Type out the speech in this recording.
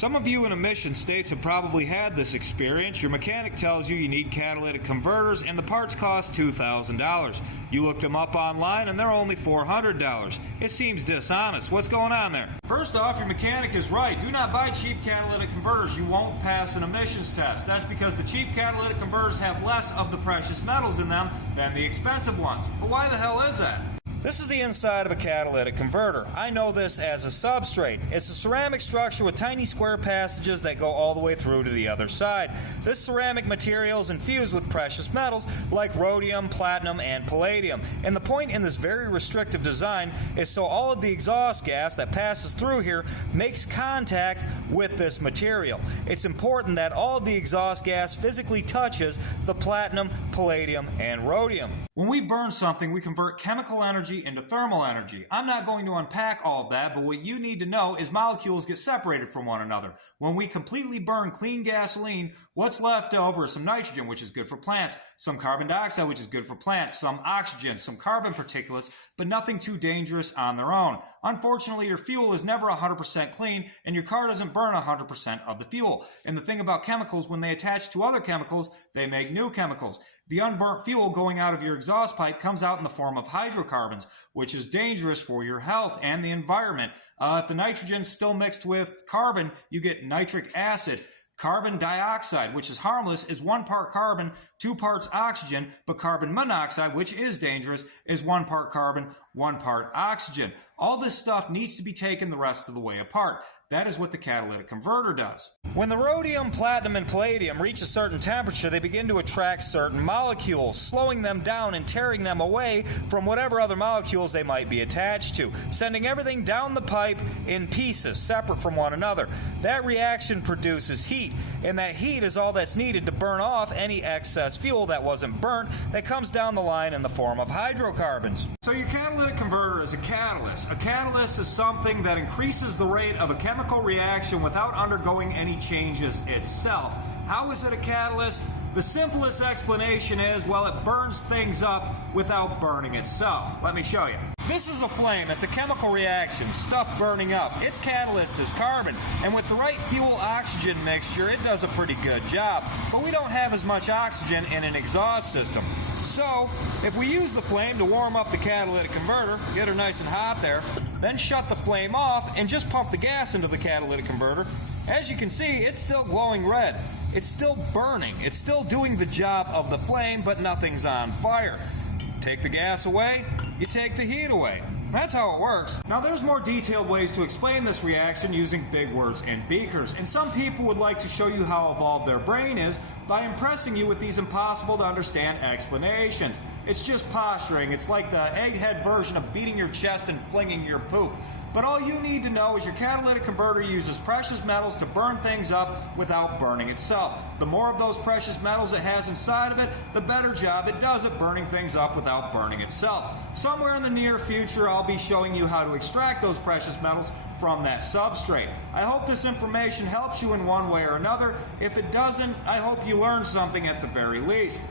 Some of you in emission states have probably had this experience. Your mechanic tells you need catalytic converters and the parts cost $2,000. You looked them up online and they're only $400. It seems dishonest. What's going on there? First off, your mechanic is right. Do not buy cheap catalytic converters. You won't pass an emissions test. That's because the cheap catalytic converters have less of the precious metals in them than the expensive ones. But why the hell is that? This is the inside of a catalytic converter. I know this as a substrate. It's a ceramic structure with tiny square passages that go all the way through to the other side. This ceramic material is infused with precious metals like rhodium, platinum, and palladium. And the point in this very restrictive design is so all of the exhaust gas that passes through here makes contact with this material. It's important that all of the exhaust gas physically touches the platinum, palladium, and rhodium. When we burn something, we convert chemical energy into thermal energy. I'm not going to unpack all of that, but what you need to know is molecules get separated from one another. When we completely burn clean gasoline, what's left over is some nitrogen, which is good for plants, some carbon dioxide, which is good for plants, some oxygen, some carbon particulates, but nothing too dangerous on their own. Unfortunately, your fuel is never 100% clean, and your car doesn't burn 100% of the fuel. And the thing about chemicals, when they attach to other chemicals, they make new chemicals. The unburnt fuel going out of your exhaust pipe comes out in the form of hydrocarbons, which is dangerous for your health and the environment. If the nitrogen's still mixed with carbon, you get nitric acid. Carbon dioxide, which is harmless, is 1 part carbon, 2 parts oxygen, but carbon monoxide, which is dangerous, is 1 part carbon, 1 part oxygen. All this stuff needs to be taken the rest of the way apart. That is what the catalytic converter does. When the rhodium, platinum, and palladium reach a certain temperature, they begin to attract certain molecules, slowing them down and tearing them away from whatever other molecules they might be attached to, sending everything down the pipe in pieces, separate from one another. That reaction produces heat, and that heat is all that's needed to burn off any excess fuel that wasn't burnt that comes down the line in the form of hydrocarbons. So your catalytic converter is a catalyst. A catalyst is something that increases the rate of a chemical reaction without undergoing any changes itself. How is it a catalyst? The simplest explanation is, well, it burns things up without burning itself. Let me show you. This is a flame. It's a chemical reaction, stuff burning up. Its catalyst is carbon, and with the right fuel-oxygen mixture, it does a pretty good job. But we don't have as much oxygen in an exhaust system. So, if we use the flame to warm up the catalytic converter, get her nice and hot there, then shut the flame off and just pump the gas into the catalytic converter, as you can see, it's still glowing red. It's still burning. It's still doing the job of the flame, but nothing's on fire. Take the gas away, you take the heat away. That's how it works. Now there's more detailed ways to explain this reaction using big words and beakers, and some people would like to show you how evolved their brain is by impressing you with these impossible to understand explanations. It's just posturing. It's like the egghead version of beating your chest and flinging your poop. But all you need to know is your catalytic converter uses precious metals to burn things up without burning itself. The more of those precious metals it has inside of it, the better job it does at burning things up without burning itself. Somewhere in the near future, I'll be showing you how to extract those precious metals from that substrate. I hope this information helps you in one way or another. If it doesn't, I hope you learned something at the very least.